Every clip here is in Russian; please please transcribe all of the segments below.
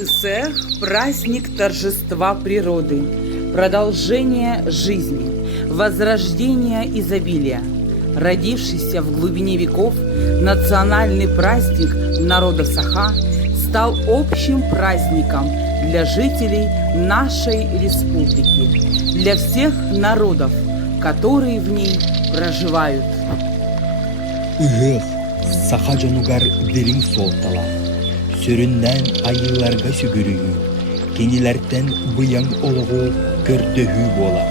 Исех – праздник торжества природы, продолжения жизни, возрождения изобилия. Родившийся в глубине веков, национальный праздник народа Саха стал общим праздником для жителей нашей республики, для всех народов, которые в ней проживают. Ыгых, Саха жонугар дерин солтала, сөрүннән айыларга сүгүрүгү, кенилерден быяң олугу көрдөһү бола.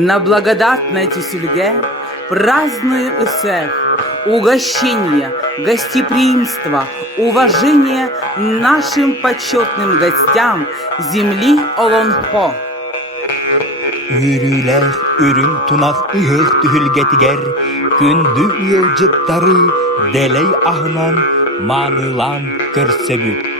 На благодатной Тесюльге празднуем Исех, угощение, гостеприимство, уважение нашим почетным гостям земли Олонхо. Үрүлэх үрүн тунах ыгых түһүлгетигер, күндү ыылжыттары делей ахынан манылан көрсөбүт.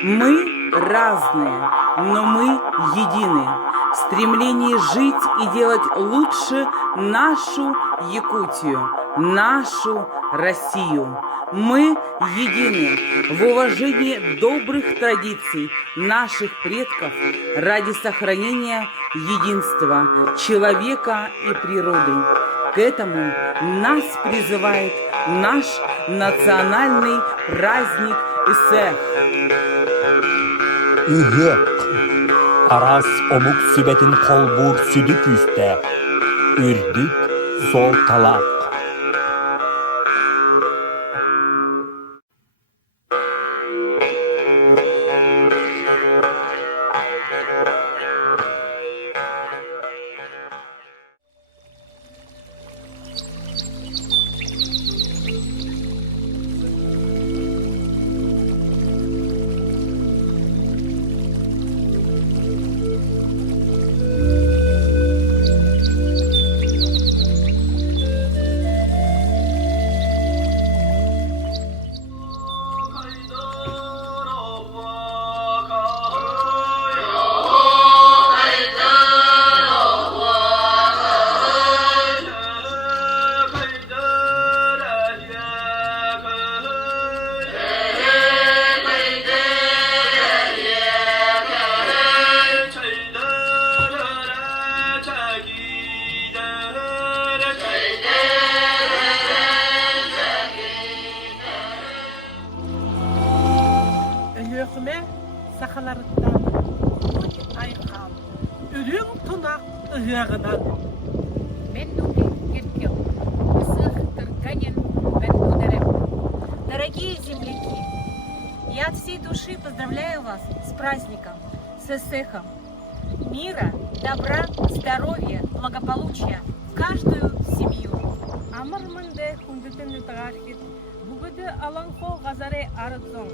Мы разные, но мы едины в стремлении жить и делать лучше нашу Якутию, нашу Россию. Мы едины в уважении добрых традиций наших предков ради сохранения единства человека и природы. К этому нас призывает наш национальный праздник Исех. Ыгык, арас омук сүбетин колбур сүдүк үстэ, үрдүк сол талак. сахаларыттан ой айқам үрің тұнақ ұғығынан. Мен дуги киркел, высых тырканин, мен дударем. Дорогие земляки, я от всей души поздравляю вас с праздником, с Эсэхом. Мира, добра, здоровья, благополучия в каждую семью. Амар мынды хүндітін тағархит, бұғыды аланхо ғазаре арыдзон.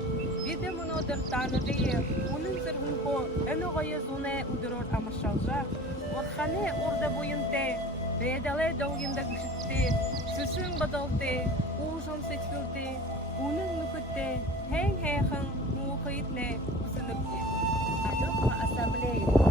Биде мұнодыр таныдые, унын сырғынхо әнұғайы зуне удырор амашалжа, орхане орда бойынте, бейдале даугинда күшітте, сүсін бадалте, ұжын сетфілте, унын мүкітте, хәң-хәң мұқийтне ұсыныпте. Алёха ассамблею,